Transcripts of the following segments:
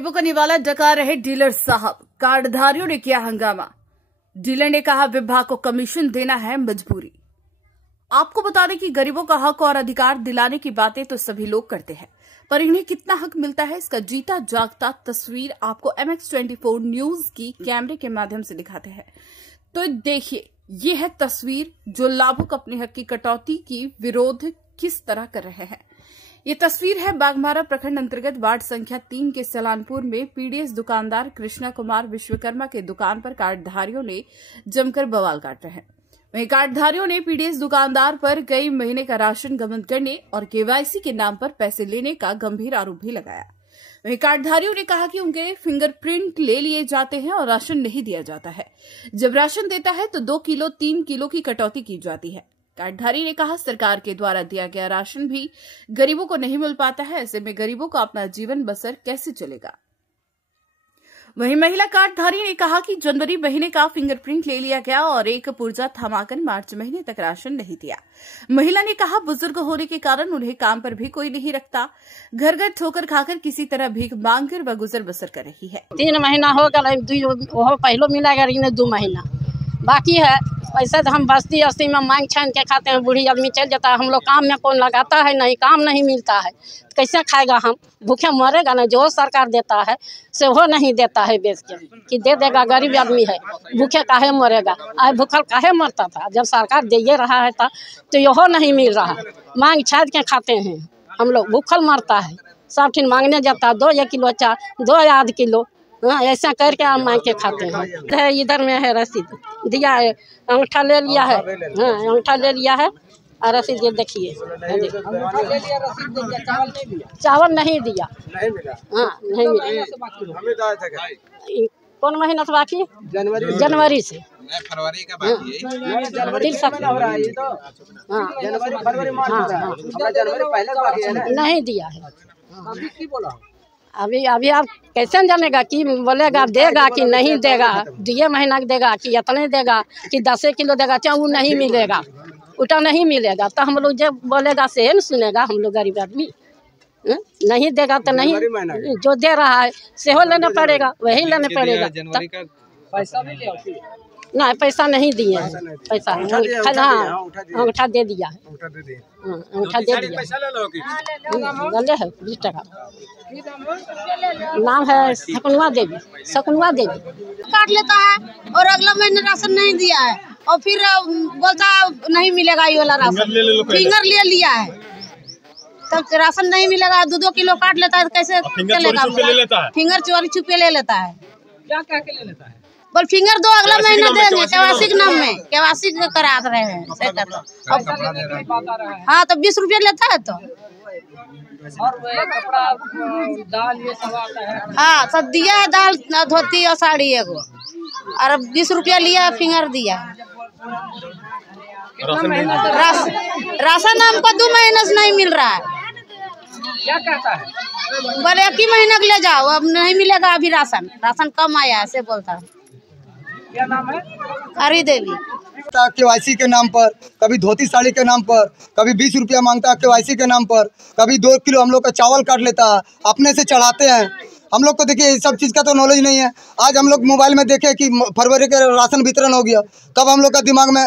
गरीबों का निवाला डका रहे डीलर साहब, कार्डधारियों ने किया हंगामा। डीलर ने कहा विभाग को कमीशन देना है मजबूरी। आपको बता दें कि गरीबों का हक और अधिकार दिलाने की बातें तो सभी लोग करते हैं, पर इन्हें कितना हक मिलता है इसका जीता जागता तस्वीर आपको MX24 न्यूज की कैमरे के माध्यम से दिखाते हैं। तो देखिए, ये है तस्वीर जो लाभुक अपने हक की कटौती की विरोध किस तरह कर रहे हैं। ये तस्वीर है बाघमारा प्रखंड अंतर्गत वार्ड संख्या 3 के सलानपुर में पीडीएस दुकानदार कृष्णा कुमार विश्वकर्मा के दुकान पर कार्डधारियों ने जमकर बवाल काट रहे हैं। वहीं कार्डधारियों ने पीडीएस दुकानदार पर कई महीने का राशन गबन करने और केवाईसी के नाम पर पैसे लेने का गंभीर आरोप भी लगाया। वहीं कार्डधारियों ने कहा कि उनके फिंगरप्रिंट ले लिए जाते हैं और राशन नहीं दिया जाता है। जब राशन देता है तो 2 किलो 3 किलो की कटौती की जाती है। कार्डधारी ने कहा सरकार के द्वारा दिया गया राशन भी गरीबों को नहीं मिल पाता है, ऐसे में गरीबों का अपना जीवन बसर कैसे चलेगा। वहीं महिला कार्डधारी ने कहा कि जनवरी महीने का फिंगरप्रिंट ले लिया गया और एक पुर्जा थमाकर मार्च महीने तक राशन नहीं दिया। महिला ने कहा बुजुर्ग होने के कारण उन्हें काम पर भी कोई नहीं रखता, घर घर ठोकर खाकर किसी तरह भीख मांगकर वह गुजर बसर कर रही है। 3 महीना हो गया, पहले मिलेगा 2 महीना बाकी है। पैसा तो हम बस्ती अस्ती में मांग छान के खाते हैं, बूढ़ी आदमी चल जाता है, हम लोग काम में कौन लगाता है, नहीं काम नहीं मिलता है, कैसे खाएगा, हम भूखे मरेगा ना। जो सरकार देता है से वो नहीं देता है बेच के कि दे देगा, गरीब आदमी है, भूखे काहे मरेगा, आज भूखल काहे मरता था। जब सरकार दे रहा है तो यहो नहीं मिल रहा, मांग छान के खाते हैं हम लोग, भूखल मरता है। सब ठीक मांगने जाता है 2 किलो चार 2 आध किलो, हाँ ऐसा करके हम मांग के खाते हैं। इधर में है रसीद दिया है, अंगूठा ले लिया है, हाँ अंगूठा ले लिया है और रसीद ये देखिए। चावल नहीं दिया, हाँ नहीं मिला। कौन महीना से बाकी? जनवरी से फरवरी का बाकी है, नहीं दिया है। अभी आप कैसे जानेगा कि बोलेगा देगा कि नहीं देगा, 2 महीना देगा कि इतने देगा कि 10 किलो देगा, चाहे वो नहीं मिलेगा, उल्टा नहीं मिलेगा तो हम लोग जब बोलेगा से न सुनेगा। हम लोग गरीब आदमी नहीं देगा तो नहीं, जो दे रहा है से हो लेना पड़ेगा, वही लेना पड़ेगा। नहीं पैसा नहीं दिए, पैसा अंगूठा दे दिया है, अंगूठा दे दिया है 20 टका। नाम है शकुनुआ देवी, शकुनुआ देवी। काट लेता है और अगला महीने राशन नहीं दिया है और फिर बोलता नहीं मिलेगा ये वाला राशन, फिंगर ले लिया है तब राशन नहीं मिलेगा। 2 किलो काट लेता है, कैसे चलेगा? फिंगर चोरी छुपे ले लेता है। क्या के ले लेता है? बोल फिंगर दो अगला महीना देंगे, केवाईसी के नाम में केवाईसी करा रहे हैं। हाँ तो 20 रुपया लेता है तो और कपड़ा दाल ये सब आता है। हाँ सब दिया है, दाल धोती और साड़ी एगो, और 20 रुपया लिया है, फिंगर दिया है। राशन हमको 2 महीने से नहीं मिल रहा है। क्या कहता है? बोले 1 ही महीना के ले जाओ, अब नहीं मिलेगा अभी राशन कम आया है ऐसे बोलता है। क्या नाम है? हरी देवी। केवाईसी के नाम पर, कभी धोती साड़ी के नाम पर, कभी 20 रुपया मांगता है केवाईसी के नाम पर, कभी 2 किलो हम लोग का चावल काट लेता है, अपने से चढ़ाते हैं। हम लोग को देखिए सब चीज़ का तो नॉलेज नहीं है। आज हम लोग मोबाइल में देखे कि फरवरी के राशन वितरण हो गया, तब हम लोग का दिमाग में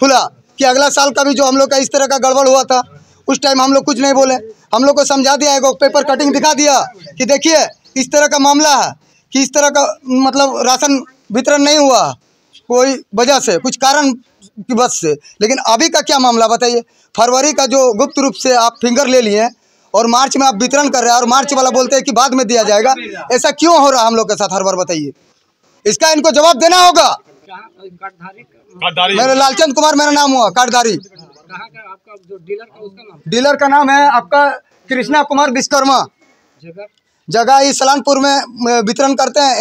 खुला कि अगला साल का भी जो हम लोग का इस तरह का गड़बड़ हुआ था, उस टाइम हम लोग कुछ नहीं बोले। हम लोग को समझा दिया, एक पेपर कटिंग दिखा दिया कि देखिए इस तरह का मामला है कि इस तरह का मतलब राशन वितरण नहीं हुआ कोई वजह से, कुछ कारण की वजह से। लेकिन अभी का क्या मामला बताइए? फरवरी का जो गुप्त रूप से आप फिंगर ले लिए और मार्च में आप वितरण कर रहे हैं और मार्च वाला बोलते हैं कि बाद में दिया जाएगा। ऐसा क्यों हो रहा है हम लोग के साथ हर बार? बताइए, इसका इनको जवाब देना होगा। मेरा लालचंद कुमार मेरा नाम हुआ, कार्डधारी। आपका जो डीलर का उसका नाम? डीलर का नाम है आपका कृष्णा कुमार विश्वकर्मा। जगह इस सलानपुर में वितरण करते हैं।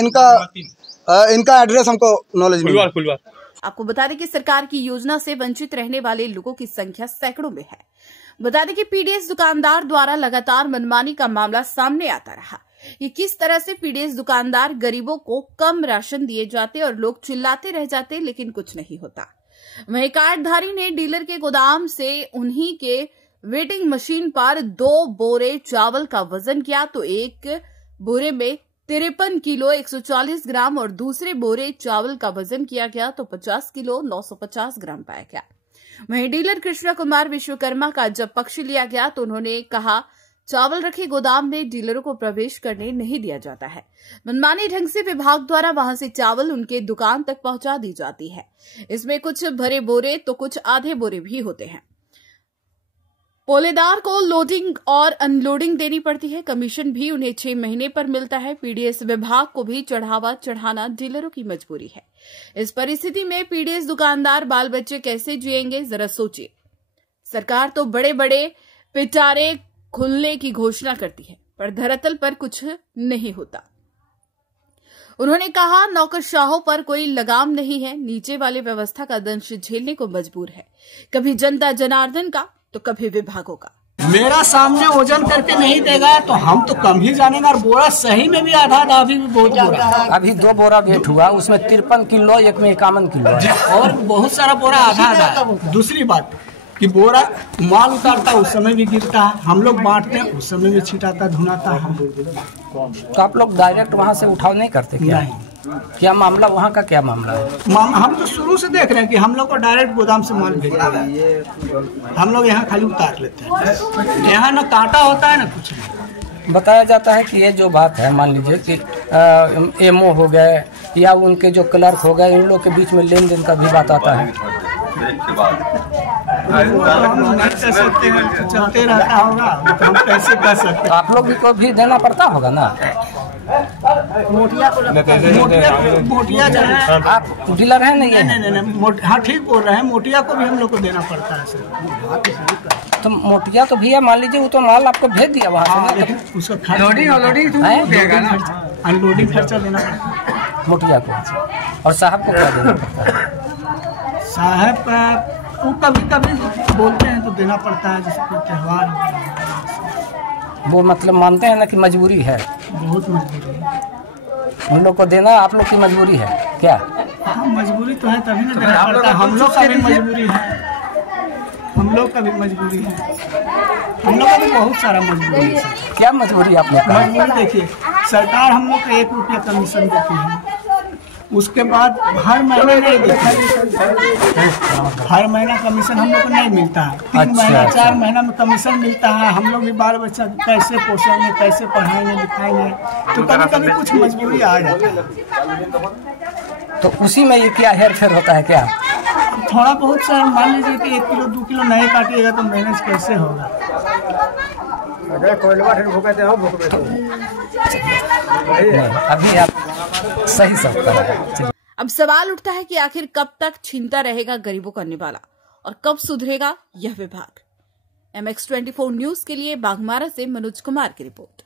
इनका एड्रेस हमको नॉलेज नहीं है। आपको बता दें कि सरकार की योजना से वंचित रहने वाले लोगों की संख्या सैकड़ों में है। बता दें कि पीडीएस दुकानदार द्वारा लगातार मनमानी का मामला सामने आता रहा। ये किस तरह से पीडीएस दुकानदार गरीबों को कम राशन दिए जाते और लोग चिल्लाते रह जाते, लेकिन कुछ नहीं होता। वहीं कार्डधारी ने डीलर के गोदाम से उन्हीं के वेटिंग मशीन पर 2 बोरे चावल का वजन किया तो एक बोरे में 53 किलो 140 ग्राम और दूसरे बोरे चावल का वजन किया गया तो 50 किलो 950 ग्राम पाया गया। वहीं डीलर कृष्णा कुमार विश्वकर्मा का जब पक्ष लिया गया तो उन्होंने कहा, चावल रखे गोदाम में डीलरों को प्रवेश करने नहीं दिया जाता है। मनमानी ढंग से विभाग द्वारा वहां से चावल उनके दुकान तक पहुंचा दी जाती है। इसमें कुछ भरे बोरे तो कुछ आधे बोरे भी होते हैं। पोलेदार को लोडिंग और अनलोडिंग देनी पड़ती है। कमीशन भी उन्हें 6 महीने पर मिलता है। पीडीएस विभाग को भी चढ़ावा चढ़ाना डीलरों की मजबूरी है। इस परिस्थिति में पीडीएस दुकानदार बाल बच्चे कैसे जिएंगे, जरा सोचिए। सरकार तो बड़े बड़े पिटारे खुलने की घोषणा करती है, पर धरातल पर कुछ नहीं होता। उन्होंने कहा, नौकरशाहों पर कोई लगाम नहीं है। नीचे वाले व्यवस्था का दंश झेलने को मजबूर है, कभी जनता जनार्दन का तो कभी विभागों का। मेरा सामने वजन करके नहीं देगा तो हम तो कम ही जानेंगे। और बोरा सही में भी आधा अभी भी बहुत बोरा है। अभी 2 बोरा वेट हुआ, उसमें 53 किलो, एक में 51 किलो और बहुत सारा बोरा आधा। दूसरी बात कि बोरा माल उतारता उस समय भी गिरता है, हम लोग बांटते हैं उस समय भी छिटाता धुनाता है। तो आप लोग डायरेक्ट वहाँ से उठाव नहीं करते क्या? नहीं। क्या मामला, वहाँ का क्या मामला है? हम तो शुरू से देख रहे हैं कि हम लोग को डायरेक्ट गोदाम से माल भेजता है, हम लोग यहाँ खाली उतार लेते हैं। यहाँ न कांटा होता है न कुछ नहीं। बताया जाता है कि ये जो बात है, मान लीजिए कि एमओ हो गए या उनके जो क्लर्क हो गए, इन लोग के बीच में लेन देन का भी बात आता है। वो तो हम नहीं कर सकते हैं, चलते रहता होगा, तो हम कैसे कर सकते हैं? आप लोग को भी देना पड़ता होगा ना। मोटिया जो है, आप डीलर हैं नहीं? नहीं, हाँ ठीक बोल रहे हैं, मोटिया को भी हम लोग को देना पड़ता है सर। तो मोटिया तो भैया मान लीजिए वो तो माल आपको भेज दिया वहाँ से, लेकिन उसका अनलोडिंग खर्चा देना पड़ता है मोटिया को। और साहब को क्या देना पड़ता है? साहब का वो कभी कभी बोलते हैं तो देना पड़ता है, जैसे कोई त्यौहार वो मतलब मानते हैं ना कि मजबूरी है, बहुत मजबूरी है उन लोग को देना। आप लोग की मजबूरी है क्या? हाँ मजबूरी तो है, तभी ना देना पड़ता है। हम लोग का भी मजबूरी है, हम लोग का भी मजबूरी है, हम लोग का भी बहुत सारा मजबूरी है। क्या मजबूरी आप लोग का? मजबूरी देखिए, सरकार हम लोग को 1 रुपया कमीशन देती है, उसके बाद हर महीने नहीं देती है। हर महीना कमीशन हम लोग को नहीं मिलता है। 3 महीना 4 महीना में कमीशन मिलता है। हम लोग भी बाल बच्चा कैसे पोसेंगे, कैसे पढ़ाएंगे लिखाएंगे, तो कभी कभी कुछ मजबूरी आ जाती है। तो उसी में ये क्या हेर फेर होता है क्या? थोड़ा बहुत सा मान लीजिए कि 1 किलो 2 किलो नहीं काटिएगा तो मैनेज कैसे होगा? अभी आप सही सब कर रहे हैं। अब सवाल उठता है कि आखिर कब तक छीनता रहेगा गरीबों का निवाला और कब सुधरेगा यह विभाग। MX24 न्यूज के लिए बाघमारा से मनोज कुमार की रिपोर्ट।